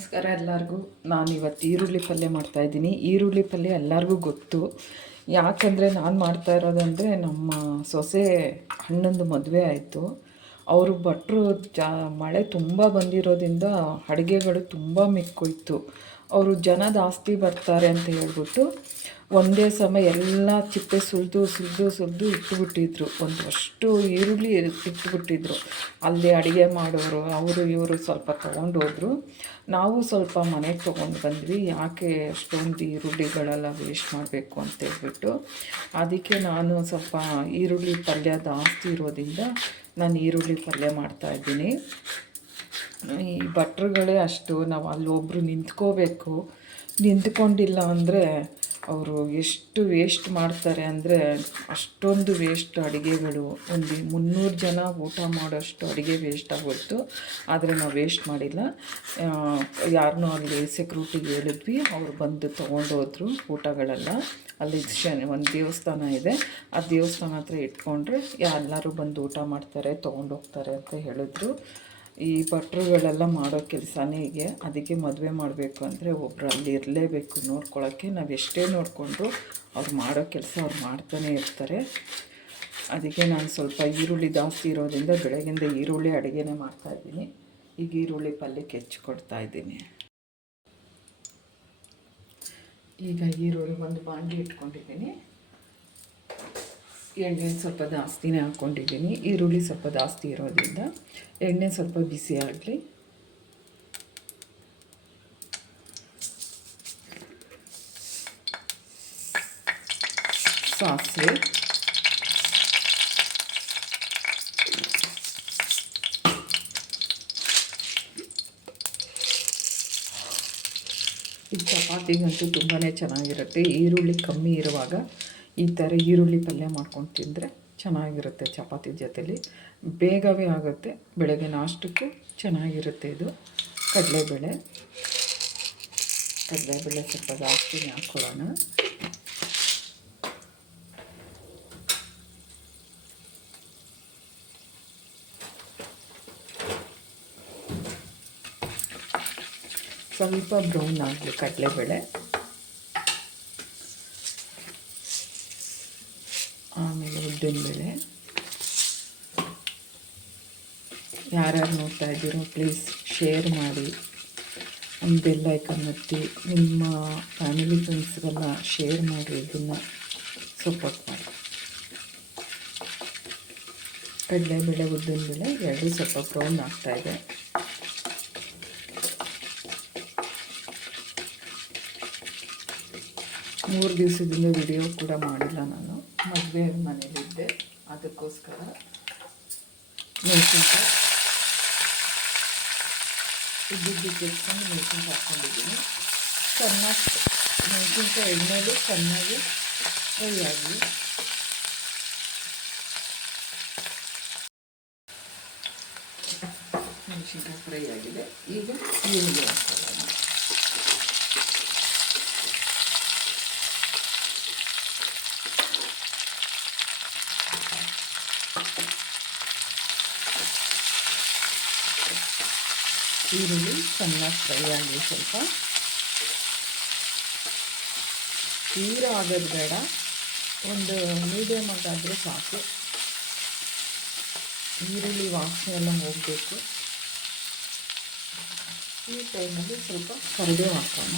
ನಮಸ್ಕಾರ ಎಲ್ಲರಿಗೂ. ನಾನಿವತ್ತು ಈರುಳ್ಳಿ ಪಲ್ಯ ಮಾಡ್ತಾಯಿದ್ದೀನಿ. ಈರುಳ್ಳಿ ಪಲ್ಯ ಎಲ್ಲರಿಗೂ ಗೊತ್ತು. ಯಾಕಂದರೆ ನಾನು ಮಾಡ್ತಾ ಇರೋದಂದರೆ ನಮ್ಮ ಸೊಸೆ ಅಣ್ಣಂದು ಮದುವೆ ಆಯಿತು. ಅವರು ಭಟ್ರು ಮಳೆ ತುಂಬ ಬಂದಿರೋದ್ರಿಂದ ಅಡುಗೆಗಳು ತುಂಬ ಮಿಕ್ಕೋಯ್ತು. ಅವರು ಜನ ಜಾಸ್ತಿ ಬರ್ತಾರೆ ಅಂತ ಹೇಳ್ಬಿಟ್ಟು ಒಂದೇ ಸಮಯ ಎಲ್ಲ ಚಿಪ್ಪೆ ಸುಲಿದು ಇಟ್ಟುಬಿಟ್ಟಿದ್ರು. ಒಂದಷ್ಟು ಈರುಳ್ಳಿ ಇಟ್ಟುಬಿಟ್ಟಿದ್ರು. ಅಲ್ಲಿ ಅಡುಗೆ ಮಾಡೋರು ಅವರು ಇವರು ಸ್ವಲ್ಪ ತೊಗೊಂಡೋದ್ರು. ನಾವು ಸ್ವಲ್ಪ ಮನೆಗೆ ತೊಗೊಂಡು ಬಂದ್ವಿ. ಯಾಕೆ ಅಷ್ಟೊಂದು ಈರುಳ್ಳಿಗಳೆಲ್ಲ ವೇಸ್ಟ್ ಮಾಡಬೇಕು ಅಂತೇಳ್ಬಿಟ್ಟು ಅದಕ್ಕೆ ನಾನು ಸ್ವಲ್ಪ ಈರುಳ್ಳಿ ಪಲ್ಯ ಜಾಸ್ತಿ ಇರೋದ್ರಿಂದ ನಾನು ಈರುಳ್ಳಿ ಪಲ್ಯ ಮಾಡ್ತಾಯಿದ್ದೀನಿ. ಈ ಭಟ್ರುಗಳೇ ಅಷ್ಟು, ನಾವು ಅಲ್ಲೊಬ್ಬರು ನಿಂತ್ಕೋಬೇಕು. ನಿಂತ್ಕೊಂಡಿಲ್ಲ ಅಂದರೆ ಅವರು ಎಷ್ಟು ವೇಸ್ಟ್ ಮಾಡ್ತಾರೆ ಅಂದರೆ ಅಷ್ಟೊಂದು ವೇಸ್ಟ್ ಅಡುಗೆಗಳು. ಒಂದು 300 ಜನ ಊಟ ಮಾಡೋಷ್ಟು ಅಡುಗೆ ವೇಸ್ಟ್ ಆಗೋಯ್ತು. ಆದರೆ ನಾವು ವೇಸ್ಟ್ ಮಾಡಿಲ್ಲ. ಯಾರನ್ನೋ ಅಲ್ಲಿ ಸೆಕ್ಯೂರಿಟಿಗೆ ಹೇಳಿದ್ವಿ, ಅವರು ಬಂದು ತೊಗೊಂಡೋದ್ರು ಊಟಗಳೆಲ್ಲ. ಅಲ್ಲಿ ಒಂದು ದೇವಸ್ಥಾನ ಇದೆ, ಆ ದೇವಸ್ಥಾನ ಹತ್ರ ಇಟ್ಕೊಂಡ್ರೆ ಎಲ್ಲರೂ ಬಂದು ಊಟ ಮಾಡ್ತಾರೆ, ತೊಗೊಂಡೋಗ್ತಾರೆ ಅಂತ ಹೇಳಿದ್ರು. ಈ ಭಟ್ರುಗಳೆಲ್ಲ ಮಾಡೋ ಕೆಲಸನೇ ಹೀಗೆ. ಅದಕ್ಕೆ ಮದುವೆ ಮಾಡಬೇಕು ಅಂದರೆ ಒಬ್ಬರು ಅಲ್ಲಿ ಇರಲೇಬೇಕು ನೋಡ್ಕೊಳ್ಳೋಕ್ಕೆ. ನಾವು ಎಷ್ಟೇ ನೋಡಿಕೊಂಡ್ರು ಅವ್ರು ಮಾಡೋ ಕೆಲಸ ಅವ್ರು ಮಾಡ್ತಾನೇ ಇರ್ತಾರೆ. ಅದಕ್ಕೆ ನಾನು ಸ್ವಲ್ಪ ಈರುಳ್ಳಿ ಜಾಸ್ತಿ ಇರೋದ್ರಿಂದ ಬೆಳಗ್ಗಿಂದ ಈರುಳ್ಳಿ ಅಡುಗೆನೇ ಮಾಡ್ತಾಯಿದ್ದೀನಿ. ಈಗ ಈರುಳ್ಳಿ ಪಲ್ಯಕ್ಕೆ ಹೆಚ್ಚಿಕೊಡ್ತಾಯಿದ್ದೀನಿ. ಈಗ ಈರುಳ್ಳಿ ಒಂದು ಬಾಂಡ್ಲಿ ಇಟ್ಕೊಂಡಿದ್ದೀನಿ. ಎಣ್ಣೆ ಸ್ವಲ್ಪ ಜಾಸ್ತಿನೇ ಹಾಕ್ಕೊಂಡಿದ್ದೀನಿ. ಈರುಳ್ಳಿ ಸ್ವಲ್ಪ ಜಾಸ್ತಿ ಇರೋದ್ರಿಂದ ಎಣ್ಣೆ ಸ್ವಲ್ಪ ಬಿಸಿ ಆಗಲಿ. ಸಾಸಿವೆ, ಈ ಚಪಾತಿಗಂತೂ ತುಂಬಾ ಚೆನ್ನಾಗಿರುತ್ತೆ. ಈರುಳ್ಳಿ ಕಮ್ಮಿ ಇರುವಾಗ ಈ ಥರ ಈರುಳ್ಳಿ ಪಲ್ಯ ಮಾಡ್ಕೊಂಡು ತಿಂದರೆ ಚೆನ್ನಾಗಿರುತ್ತೆ. ಚಪಾತಿ ಜೊತೆಲಿ ಬೇಗವೇ ಆಗುತ್ತೆ. ಬೆಳಗ್ಗೆ ನಾಷ್ಟಕ್ಕೂ ಚೆನ್ನಾಗಿರುತ್ತೆ. ಇದು ಕಡಲೆಬೇಳೆ ಸ್ವಲ್ಪ ಜಾಸ್ತಿನೇ ಹಾಕ್ಕೊಳ್ಳೋಣ. ಸ್ವಲ್ಪ ಬ್ರೌನ್ ಆಗಲಿ ಕಡಲೆಬೇಳೆ. ಆಮೇಲೆ ಉದ್ದಿನಬೇಳೆ. ಯಾರ್ಯಾರು ನೋಡ್ತಾ ಇದ್ದೀರೋ ಪ್ಲೀಸ್ ಶೇರ್ ಮಾಡಿ, ಒಂದು ಬೆಲ್ ಐಕಾನ್ ಒತ್ತಿ, ನಿಮ್ಮ ಫ್ಯಾಮಿಲಿ ಫ್ರೆಂಡ್ಸ್ಗೆಲ್ಲ ಶೇರ್ ಮಾಡಿ, ಇದನ್ನು ಸಪೋರ್ಟ್ ಮಾಡಿ. ಕಡಲೆಬೇಳೆ ಉದ್ದಿನಬೇಳೆ ಎರಡೂ ಸ್ವಲ್ಪ ಬ್ರೌನ್ ಆಗ್ತಾಯಿದೆ. ಮೂರು ದಿವಸದಿಂದ ವಿಡಿಯೋ ಕೂಡ ಮಾಡಿಲ್ಲ. ನಾನು ಮದುವೆ ಮನೇಲಿದ್ದೆ, ಅದಕ್ಕೋಸ್ಕರ ಮೆಣಸಿನ್ಕಾಯಿ ಇದ್ದಿದ್ದಕ್ಕೆ ಎತ್ಕೊಂಡು ಮೆಣಸಿನ್ಕಾಯಿ ಹಾಕ್ಕೊಂಡಿದ್ದೀನಿ. ಚೆನ್ನಾಗಿ ಮೆಣಸಿನ್ಕಾಯಿ ಎಣ್ಣೆಲಿ ಚೆನ್ನಾಗಿ ಫ್ರೈ ಆಗಲಿ. ಮೆಣಸಿನ್ಕಾಯಿ ಫ್ರೈ ಆಗಿದೆ. ಈಗ ಈರುಳ್ಳಿ ಹಾಕ್ಕೊಳ್ಳೋಣ. ಈರುಳ್ಳಿ ಚೆನ್ನಾಗಿ ಫ್ರೈ ಆಗಲಿ. ಸ್ವಲ್ಪ ತೀರ ಆಗೋದು ಬೇಡ, ಒಂದು ಮೀಡಿಯಮ್ ಆಗಾದರೆ ಸಾಕು. ಈರುಳ್ಳಿ ವಾಸನೆ ಎಲ್ಲ ಹೋಗಬೇಕು. ಈ ಟೈಮಲ್ಲಿ ಸ್ವಲ್ಪ ಕರಿಬೇವು ಹಾಕೋಣ.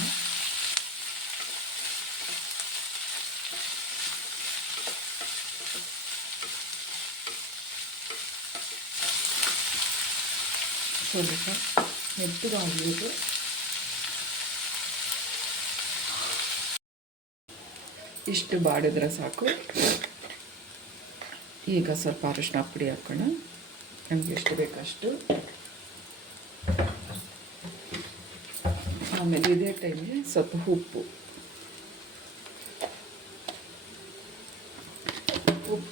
ಸ್ವಲ್ಪ ಮೆತ್ತಗಾಗಬೇಕು. ಇಷ್ಟು ಬಾಡಿದ್ರೆ ಸಾಕು. ಈಗ ಸ್ವಲ್ಪ ಅರಿಶಿನ ಪುಡಿ ಹಾಕೋಣ, ನಮಗೆ ಎಷ್ಟು ಬೇಕಷ್ಟು. ಆಮೇಲೆ ಇದೇ ಟೈಮ್ಗೆ ಸ್ವಲ್ಪ ಉಪ್ಪು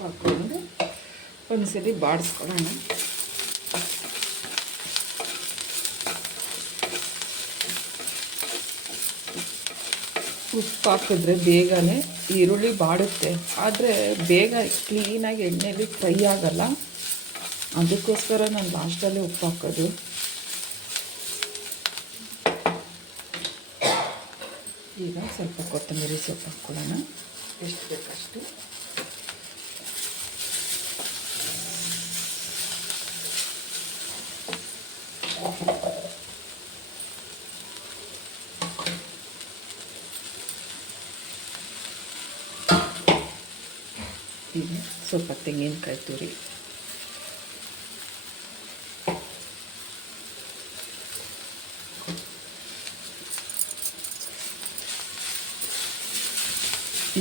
ಹಾಕ್ಕೊಂಡು ಒಂದ್ಸಲಿ ಬಾಡಿಸ್ಕೊಳ್ಳೋಣ. ಉಪ್ಪು ಹಾಕಿದ್ರೆ ಬೇಗನೆ ಈರುಳ್ಳಿ ಬಾಡುತ್ತೆ, ಆದರೆ ಬೇಗ ಕ್ಲೀನಾಗಿ ಎಣ್ಣೆಯಲ್ಲಿ ಫ್ರೈ ಆಗಲ್ಲ. ಅದಕ್ಕೋಸ್ಕರ ನಾನು ಲಾಸ್ಟಲ್ಲೇ ಉಪ್ಪು ಹಾಕೋದು. ಈಗ ಸ್ವಲ್ಪ ಕೊತ್ತಂಬರಿ ಸೊಪ್ಪು ಹಾಕ್ಕೊಳ್ಳೋಣ, ಎಷ್ಟು ಬೇಕಷ್ಟು. ಈಗ ಸ್ವಲ್ಪ ತೆಂಗಿನಕಾಯಿ ತುರಿ,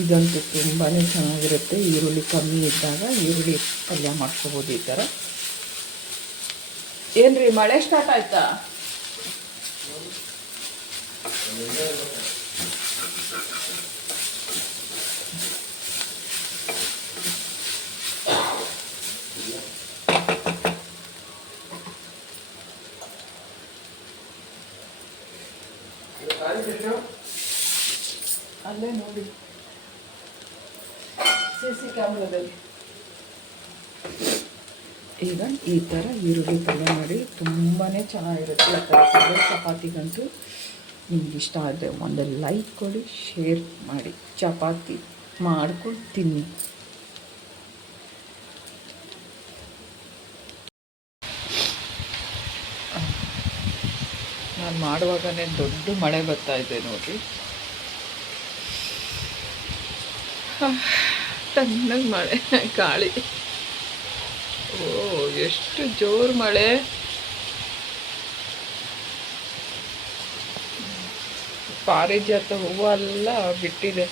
ಇದಂತೂ ತುಂಬಾ ಚೆನ್ನಾಗಿರುತ್ತೆ. ಈರುಳ್ಳಿ ಕಮ್ಮಿ ಇದ್ದಾಗ ಈರುಳ್ಳಿ ಪಲ್ಯ ಮಾಡ್ಕೋಬೋದು ಈ ಥರ. ಏನ್ರಿ ಮಳೆ ಸ್ಟಾರ್ಟ್ ಆಯ್ತಾ? ಅಲ್ಲೇ ನೋಡಿ CC ಕ್ಯಾಮ್ರಾದಲ್ಲಿ. ಈಗ ಈ ಥರ ಈರುಳ್ಳಿ ಪಲ್ಯ ಮಾಡಿ ತುಂಬಾ ಚೆನ್ನಾಗಿರುತ್ತೆ. ಈ ಥರ ಪಲ್ಯ ಚಪಾತಿಗಂತೂ ನಿಮ್ಗೆ ಇಷ್ಟ ಆದರೆ ಒಂದು ಲೈಕ್ ಕೊಡಿ, ಶೇರ್ ಮಾಡಿ, ಚಪಾತಿ ಮಾಡ್ಕೊಂಡು ತಿನ್ನಿ. ನಾನು ಮಾಡುವಾಗಲೇ ದೊಡ್ಡ ಮಳೆ ಬರ್ತಾಯಿದೆ ನೋಡಿ. ತಣ್ಣಗೆ ಮಳೆ, ಗಾಳಿ. ಓ ಎಷ್ಟು ಜೋರು ಮಳೆ. ಪಾರಿಜಾತ ಹೂವು ಎಲ್ಲ ಬಿಟ್ಟಿದೆ.